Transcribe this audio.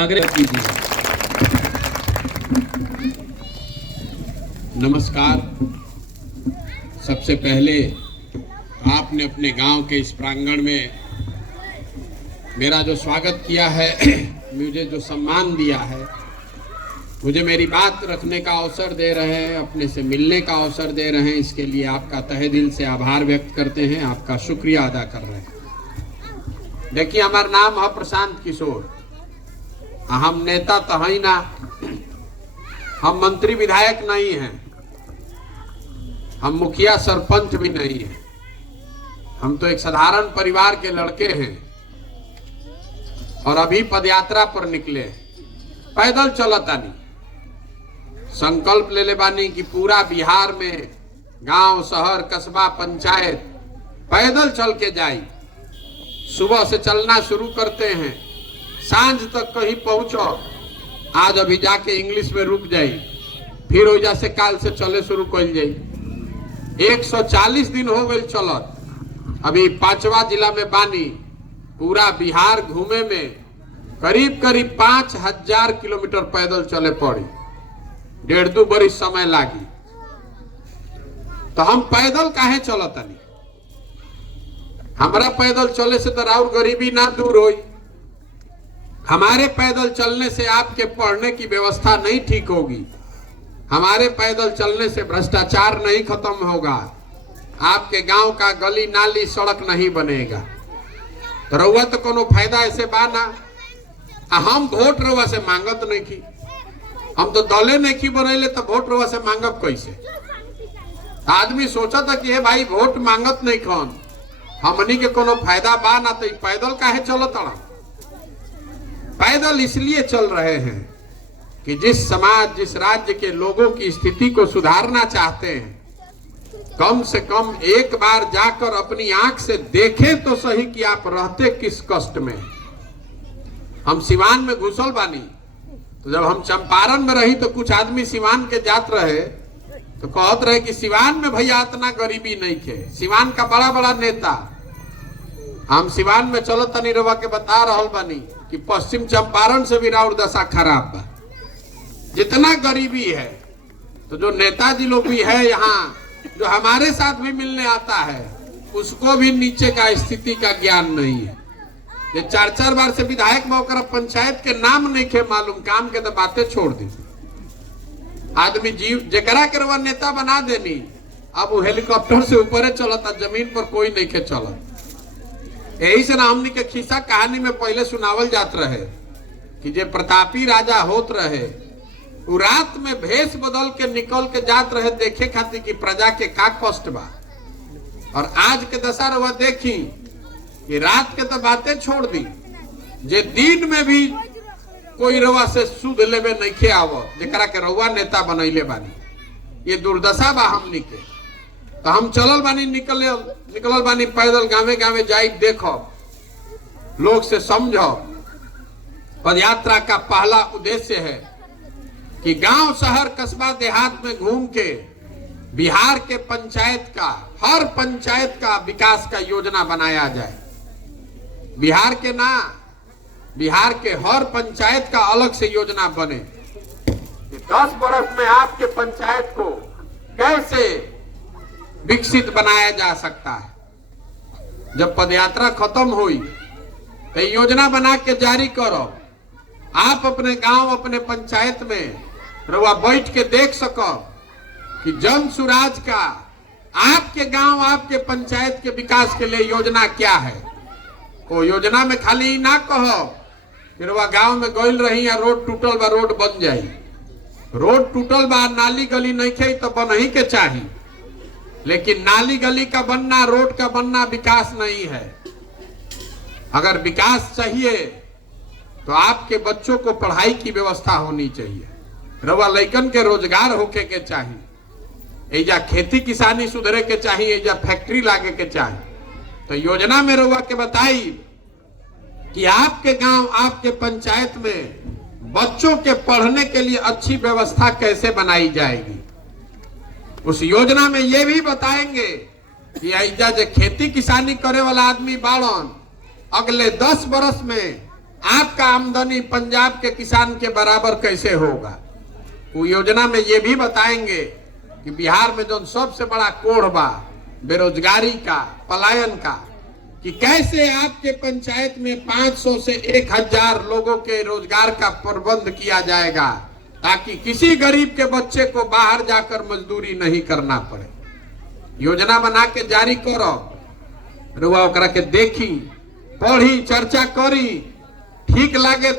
आग्रह कीजिए। नमस्कार। सबसे पहले आपने अपने गांव के इस प्रांगण में मेरा जो स्वागत किया है, मुझे जो सम्मान दिया है, मुझे मेरी बात रखने का अवसर दे रहे हैं, अपने से मिलने का अवसर दे रहे हैं, इसके लिए आपका तहे दिल से आभार व्यक्त करते हैं, आपका शुक्रिया अदा कर रहे हैं। देखिए, हमारा नाम है प्रशांत किशोर। हम नेता तो है ना, हम मंत्री विधायक नहीं हैं, हम मुखिया सरपंच भी नहीं हैं, हम तो एक साधारण परिवार के लड़के हैं और अभी पदयात्रा पर निकले। पैदल चलता नहीं, संकल्प ले ले बानी कि पूरा बिहार में गांव, शहर, कस्बा, पंचायत पैदल चल के जाई। सुबह से चलना शुरू करते हैं, सांझ तक कहीं पहुंचो। आज अभी जाके इंग्लिश में रुक जाई, फिर वजह से काल से चले शुरू कर जाई। 140 दिन हो गए चलत, अभी 5वां जिला में बानी। पूरा बिहार घूमे में करीब करीब 5000 किलोमीटर पैदल चले पड़ी, 1.5-2 बरिस समय लागी। तो हम पैदल काहे चलतनी? हमारा पैदल चलने से तो राउर गरीबी ना दूर होई, हमारे पैदल चलने से आपके पढ़ने की व्यवस्था नहीं ठीक होगी, हमारे पैदल चलने से भ्रष्टाचार नहीं खत्म होगा, आपके गांव का गली नाली सड़क नहीं बनेगा। तो रउआ तो कोनो फायदा ऐसे बाना। हम वोट रउआ से मांगत नहीं की, हम तो दले नहीं की बनैले, तो वोट रउआ से मांगब कैसे? आदमी सोचा था कि भाई वोट मांगत नहीं कौन, हमनी के कोनो फायदा बा ना, तो पैदल काहे चलत? पैदल इसलिए चल रहे हैं कि जिस समाज, जिस राज्य के लोगों की स्थिति को सुधारना चाहते हैं, कम से कम एक बार जाकर अपनी आंख से देखें तो सही कि आप रहते किस कष्ट में। हम सिवान में घुसल बानी, तो जब हम चंपारण में रही तो कुछ आदमी सिवान के जात रहे तो कहत रहे कि सिवान में भैया इतना गरीबी नहीं थे, सिवान का बड़ा बड़ा नेता। हम सिवान में चलो तनी रवा के बता रहल बानी कि पश्चिम चंपारण से भी राउर दशा खराब बा, जितना गरीबी है। तो जो नेताजी लोग भी है यहाँ, जो हमारे साथ भी मिलने आता है, उसको भी नीचे का स्थिति का ज्ञान नहीं है। ये 4-4 बार से विधायक मौका पंचायत के नाम नहीं खे मालूम, काम के तो बातें छोड़ दी। आदमी जीव जकरा के रवा नेता बना देनी, अब वो हेलीकॉप्टर से ऊपर चलता, जमीन पर कोई नहीं के चलत। यही से ना हमनी के खिस्सा कहानी में पहले सुनावल जात रहे कि जे प्रतापी राजा होत रहे, वो रात में भेष बदल के निकल के जात रहे देखे खातिर कि प्रजा के का कष्ट बा। और आज के दशा रवा देखी कि रात के तो बातें छोड़ दी, जे दिन में भी कोई रवा से सुध लेवे नहीं खे आवो, जेकरा के रउआ नेता बनैले बानी। ये दुर्दशा बा हमनी के। तो हम चलल बानी, निकलल बानी पैदल, गावे गावे जाई, देखो लोग से समझो। पदयात्रा का पहला उद्देश्य है कि गांव, शहर, कस्बा, देहात में घूम के बिहार के पंचायत का, हर पंचायत का विकास का योजना बनाया जाए। बिहार के ना, बिहार के हर पंचायत का अलग से योजना बने। 10 वर्ष में आपके पंचायत को कैसे विकसित बनाया जा सकता है। जब पदयात्रा खत्म हुई तो योजना बना के जारी करो। आप अपने गांव, अपने पंचायत में रवा बैठ के देख सको कि जन सुराज का आपके गांव, आपके पंचायत के विकास के लिए योजना क्या है। वो योजना में खाली ना कहो कि रवा गांव में गइल रही या रोड टूटल बा, रोड बन जाई। रोड टूटल बा, नाली गली नहीं खे तो बन ही के चाहिए, लेकिन नाली गली का बनना, रोड का बनना विकास नहीं है। अगर विकास चाहिए तो आपके बच्चों को पढ़ाई की व्यवस्था होनी चाहिए, रवा लइकन के रोजगार होके के चाहिए, एजा खेती किसानी सुधरे के चाहिए, एजा फैक्ट्री लागे के चाहिए। तो योजना में रवा के बताई कि आपके गांव, आपके पंचायत में बच्चों के पढ़ने के लिए अच्छी व्यवस्था कैसे बनाई जाएगी। उस योजना में ये भी बताएंगे कि एजा जो खेती किसानी करे वाला आदमी बाड़न, अगले 10 वर्ष में आपका आमदनी पंजाब के किसान के बराबर कैसे होगा। वो योजना में ये भी बताएंगे कि बिहार में जो सबसे बड़ा कोढ़ बा बेरोजगारी का, पलायन का, कि कैसे आपके पंचायत में 500 से 1000 लोगों के रोजगार का प्रबंध किया जाएगा ताकि किसी गरीब के बच्चे को बाहर जाकर मजदूरी नहीं करना पड़े। योजना बना के जारी करो, रुआ ओकरा के देखी, पढ़ी, चर्चा करी, ठीक लागे